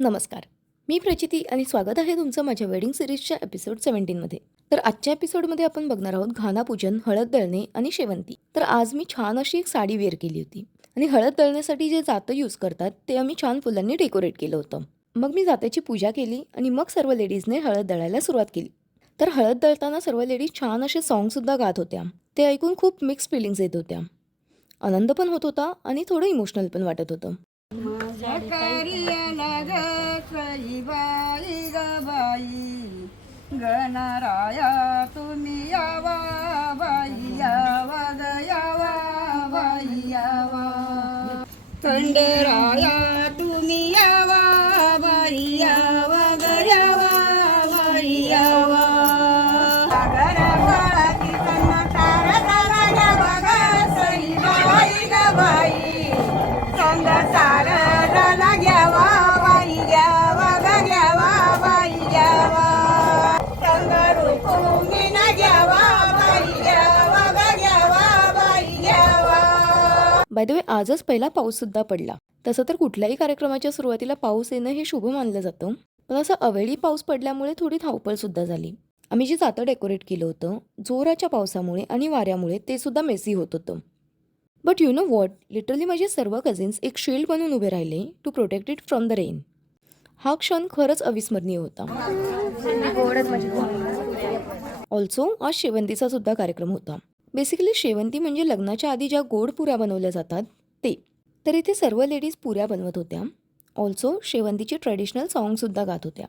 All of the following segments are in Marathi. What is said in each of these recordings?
नमस्कार. मी प्रचिती आणि स्वागत आहे तुमचं माझ्या वेडिंग सिरीजच्या एपिसोड 17 मध्ये. तर आजच्या एपिसोडमध्ये आपण बघणार आहोत घानापूजन, हळद दळणे आणि शेवंती. तर आज मी छान अशी एक साडी वेअर केली होती आणि हळद दळण्यासाठी जे जातं यूज करतात ते आम्ही छान फुलांनी डेकोरेट केलं होतं. मग मी जात्याची पूजा केली आणि मग सर्व लेडीजने हळद दळायला सुरुवात केली. तर हळद दळताना सर्व लेडीज छान असे सॉन्गसुद्धा गात होत्या. ते ऐकून खूप मिक्स फिलिंग्स येत होत्या. आनंद पण होत होता आणि थोडं इमोशनल पण वाटत होतं. गणराया तुम्ही यावा बाई यावा गयावा बाई यावा खंडराया तुम्ही यावा बाई यावा गयावा बाई यावा सागर काळाची संसार कराया बघा सई बाई ग बाई संग सार झाला घ्यावा बाई घ्यावा ग घ्यावा बाई घ्यावा बाय द वे आजच पहिला पाऊससुद्धा पडला. तसं तर कुठल्याही कार्यक्रमाच्या सुरुवातीला पाऊस येणं हे शुभ मानलं जातं, पण असं अवेळी पाऊस पडल्यामुळे थोडी धावपळसुद्धा झाली. आम्ही जे जातं डेकोरेट केलं होतं, जोराच्या पावसामुळे आणि वाऱ्यामुळे ते सुद्धा मेसी होत होतं. But you know what, literally माझे सर्व कझिन्स एक शील्ड बनून उभे राहिले to protect it from the rain. हा क्षण खरंच अविस्मरणीय होता. ऑल्सो आज शेवंतीचा सुद्धा कार्यक्रम होता. बेसिकली शेवंती म्हणजे लग्नाच्या आधी ज्या गोड पुऱ्या बनवल्या जातात ते. तर इथे सर्व लेडीज पुऱ्या बनवत होत्या. ऑल्सो शेवंतीचे ट्रेडिशनल सॉन्गसुद्धा गात होत्या.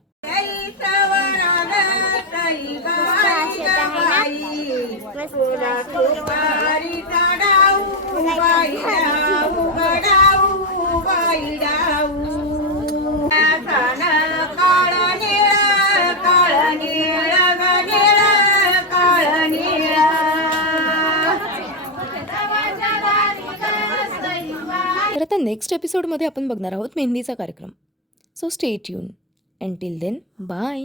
तर आता नेक्स्ट एपिसोडमध्ये आपण बघणार आहोत मेहंदीचा कार्यक्रम. So stay tune. Until then bye.